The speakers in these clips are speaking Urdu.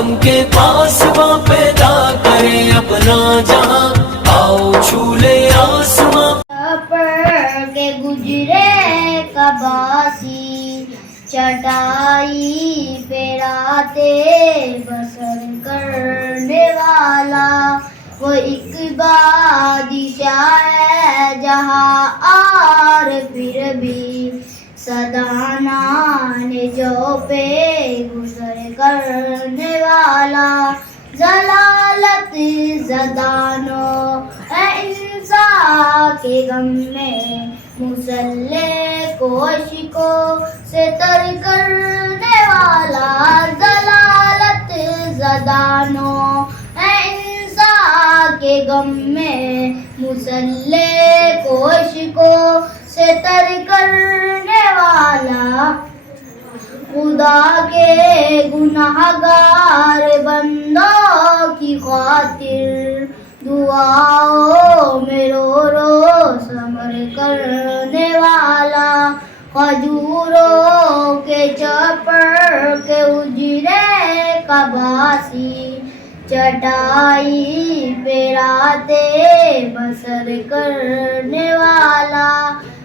عالم کے پاس وہ پیدا کرے اپنا جہاں، آؤ چھو لے آسماں پر کے گزرے کباسی، چٹائی پہ راتیں بسر کرنے والا، وہ ایک بادشاہ ہے جہاں اور پھر بھی سدانان جو پہ گزر کرنے والا، ضلالت زدانوں اے انسان کے غم میں مسلح کوشکوں سے تر کرنے والا، ضلالت زدانوں اے انسان کے غم میں مسلح کوشکوں سے تر کرنے والا، خدا کے گناہگار بندوں کی خاطر دعاؤں میں رو رو صبر کرنے والا، کھجوروں کے چپر کے اجرے کا باسی، چٹائی پہ راتیں بسر کرنے والا،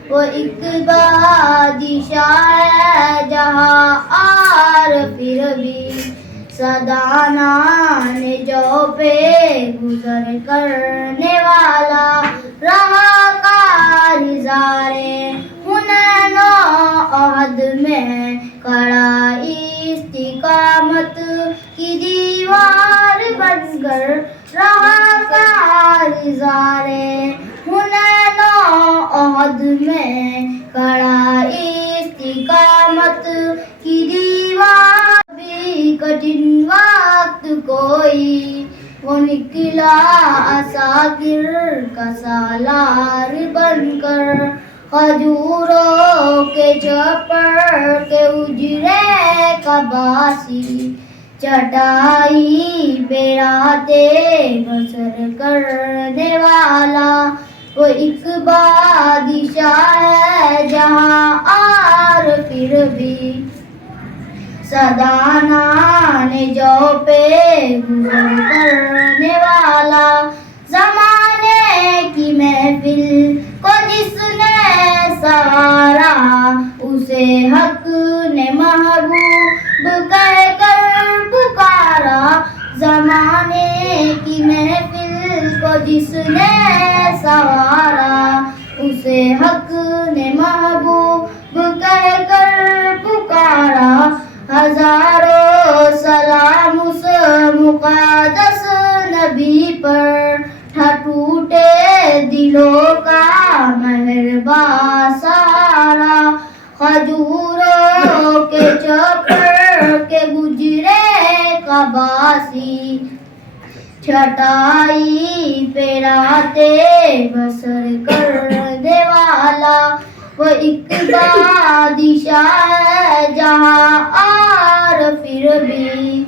وہ ایک بادشاہ ہے جہاں اور پھر بھی سدانان جو پہ گزر کرنے والا، رہا کارزارے حنین و عہد میں کھڑا استقامت کی دیوار بن کر، رہا کارزارے حنین و عہد میں کھڑا استقامت کی دیوار، بھی کٹھن وقت کوئی وہ نکلا عساکر کا سالار بن کر، کھجوروں کے چپر کے اجرے کا باسی، چٹائی پہ راتیں بسر کرنے والا، وہ ایک بادشاہ ہے جہاں اور پھر بھی سدانان جو پہ گزر کرنے والا، زمانے کی محفل کو جس نے سوارا، اسے حق نے محبوب کہہ کر پکارا، زمانے کی محفل کو جس نے سوارا، اسے حق نے محبوب کہہ کر پکارا، ہزاروں سلام اس مقدس نبی پر، ٹوٹے دلوں کا مہرباں سارا، کھجوروں کے چپر کے گجرے کا باسی، چٹائی پہ راتیں بسر کرنے والا، وہ ایک بادشاہ ہے جہاں اور پھر بھی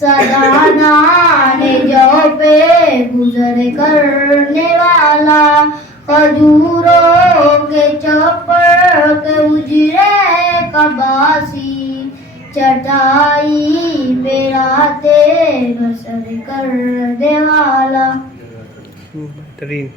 سدانان جو پہ گزر کرنے والا، کھجوروں کے چپر کے اجرے کا باسی، چٹائی پہ راتیں بسر کرنے والا۔ بہترین۔